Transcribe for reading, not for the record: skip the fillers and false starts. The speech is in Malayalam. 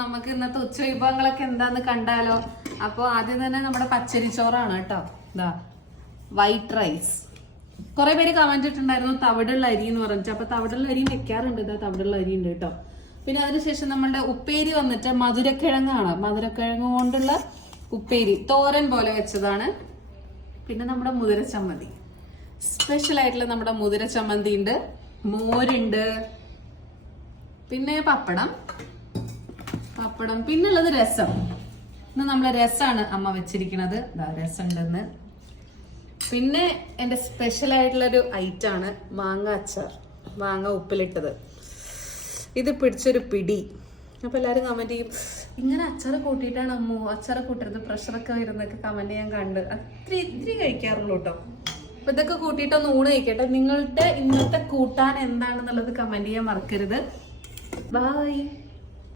നമുക്ക് ഇന്നത്തെ ഉച്ച വിഭവങ്ങളൊക്കെ എന്താന്ന് കണ്ടാലോ. അപ്പൊ ആദ്യം തന്നെ നമ്മുടെ പച്ചരിച്ചോറാണ് കേട്ടോ. ഇതാ വൈറ്റ് റൈസ്. കുറെ പേര് കമന്റ് ഇട്ടുണ്ടായിരുന്നു തവിടുള്ള അരി എന്ന് പറഞ്ഞിട്ട്. അപ്പൊ തവിടുള്ള അരിയും വെക്കാറുണ്ട്. ഇതാ തവിടുള്ള അരി ഉണ്ട് കേട്ടോ. പിന്നെ അതിനുശേഷം നമ്മളുടെ ഉപ്പേരി വന്നിട്ട് മധുരക്കിഴങ്ങാണ്. മധുരക്കിഴങ്ങ് കൊണ്ടുള്ള ഉപ്പേരി തോരൻ പോലെ വെച്ചതാണ്. പിന്നെ നമ്മുടെ മുതിര ചമ്മന്തി, സ്പെഷ്യൽ ആയിട്ടുള്ള നമ്മുടെ മുതിര ചമ്മന്തി ഉണ്ട്, മോരുണ്ട്, പിന്നെ പപ്പടം, പിന്നുള്ളത് രസം. ഇന്ന് നമ്മളെ രസമാണ് അമ്മ വെച്ചിരിക്കുന്നത്. രസം ഉണ്ടെന്ന്. പിന്നെ എന്റെ സ്പെഷ്യൽ ആയിട്ടുള്ളൊരു ഐറ്റാണ് മാങ്ങ അച്ചാർ, മാങ്ങ ഉപ്പിലിട്ടത്. ഇത് പിടിച്ചൊരു പിടി. അപ്പൊ എല്ലാരും കമന്റ് ചെയ്യും, ഇങ്ങനെ അച്ചാറ് കൂട്ടിയിട്ടാണ് അമ്മോ, അച്ചാറ് കൂട്ടരുത് പ്രഷറൊക്കെ വരുന്നൊക്കെ കമന്റ് ചെയ്യാൻ കണ്ട്. ഇത്തിരി കഴിക്കാറുള്ളൂ കേട്ടോ. അപ്പൊ ഇതൊക്കെ കൂട്ടിയിട്ടൊന്ന് ഊണ് കഴിക്കട്ടെ. നിങ്ങളുടെ ഇന്നത്തെ കൂട്ടാൻ എന്താണെന്നുള്ളത് കമന്റ് ചെയ്യാൻ മറക്കരുത്. ബൈ.